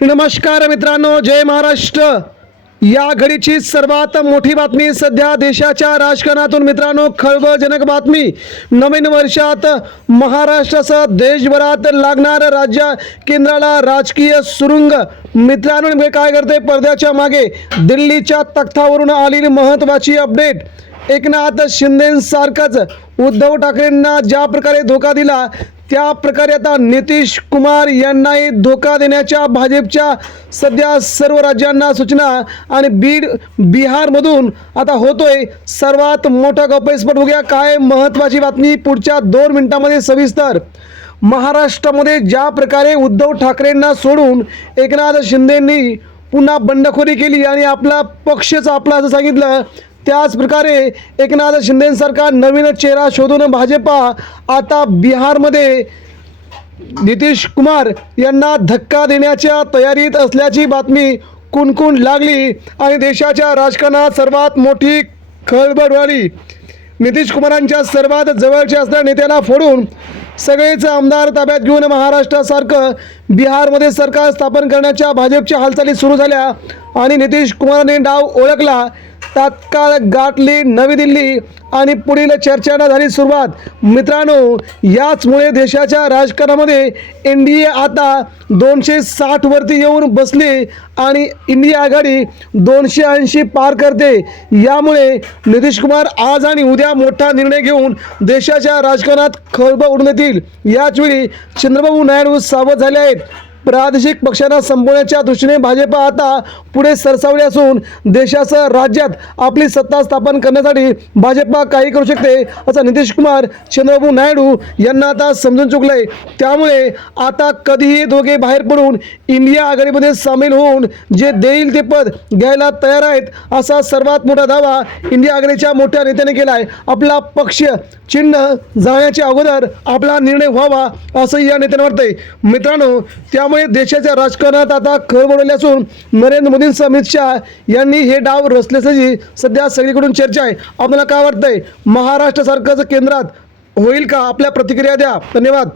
नमस्कार मित्रांनो जय महाराष्ट्र. या घडीची सर्वात मोठी बातमी सध्या देशाच्या राजकारणातून मित्रांनो खळबळजनक बातमी. नवीन वर्षात महाराष्ट्रासह देशभरात लागणार राज्य केंद्राला राजकीय सुरुंग. मित्रांनो नेमके काय करते पडद्याच्या मागे दिल्लीच्या तख्तावरून आलेली महत्त्वाची अपडेट. एकनाथ शिंदेसारखंच उद्धव ठाकरेंना ज्या प्रकारे धोका दिला त्या प्रकारे आता नितीश कुमार यांनाही धोका देण्याच्या भाजपच्या सध्या सर्व राज्यांना सूचना आणि बीड बिहारमधून आता होतोय सर्वात मोठा गप्पेस्फोट बघूया काय महत्त्वाची बातमी पुढच्या दोन मिनिटांमध्ये सविस्तर. महाराष्ट्रामध्ये ज्या प्रकारे उद्धव ठाकरेंना सोडून एकनाथ शिंदेंनी पुन्हा बंडखोरी केली आणि आपला पक्षच आपला असं सांगितलं त्याच प्रकारे एकनाथ शिंदेसारखा नवीन चेहरा शोधून भाजपा आता बिहारमध्ये नितीश कुमार यांना धक्का देण्याच्या तयारीत असल्याची बातमी कुणकुण लागली आणि देशाच्या राजकारणात सर्वात मोठी खळबळ वाढली. नितीश कुमारांच्या सर्वात जवळच्या असणाऱ्या नेत्याला फोडून सगळेच आमदार ताब्यात घेऊन महाराष्ट्रासारखं बिहारमध्ये सरकार स्थापन करण्याच्या भाजपच्या हालचाली सुरू झाल्या आणि नितीश कुमारांनी डाव ओळखला. तात्काळ गाठली नवी दिल्ली आणि पुढील चर्चांना झाली सुरुवात. मित्रांनो याचमुळे देशाच्या राजकारणामध्ये एन डी ए आता दोनशे साठवरती येऊन बसली आणि इंडिया आघाडी दोनशे ऐंशी पार करते. यामुळे नितीश कुमार आज आणि उद्या मोठा निर्णय घेऊन देशाच्या राजकारणात खळबळ उडून येतील. याचवेळी चंद्रबाबू नायडू सावध झाले आहेत. प्रादेशिक पक्षांना संपवण्याच्या दृष्टीने भाजपा आता पुढे सरसावले असून देशासह राज्यात आपली सत्ता स्थापन करण्यासाठी भाजपा काही करू शकते असं नितीश कुमार चंद्रबाबू नायडू यांना आता समजून चुकलंय. त्यामुळे आता कधीही दोघे बाहेर पडून इंडिया आघाडीमध्ये सामील होऊन जे देईल ते पद घ्यायला तयार आहेत असा सर्वात मोठा दावा इंडिया आघाडीच्या मोठ्या नेत्याने केला आहे आपला पक्ष चिन्ह जाण्याच्या अगोदर आपला निर्णय व्हावा असं या नेत्याने वाटतंय. मित्रांनो त्यामुळे देशाच्या राजकारणात आता खळबळले असून नरेंद्र मोदींसह अमित शहा यांनी हे डाव रचल्याची सध्या सगळीकडून चर्चा आहे. आपल्याला काय वाटतंय? महाराष्ट्रासारखंच केंद्रात होईल का? आपल्या प्रतिक्रिया द्या. धन्यवाद.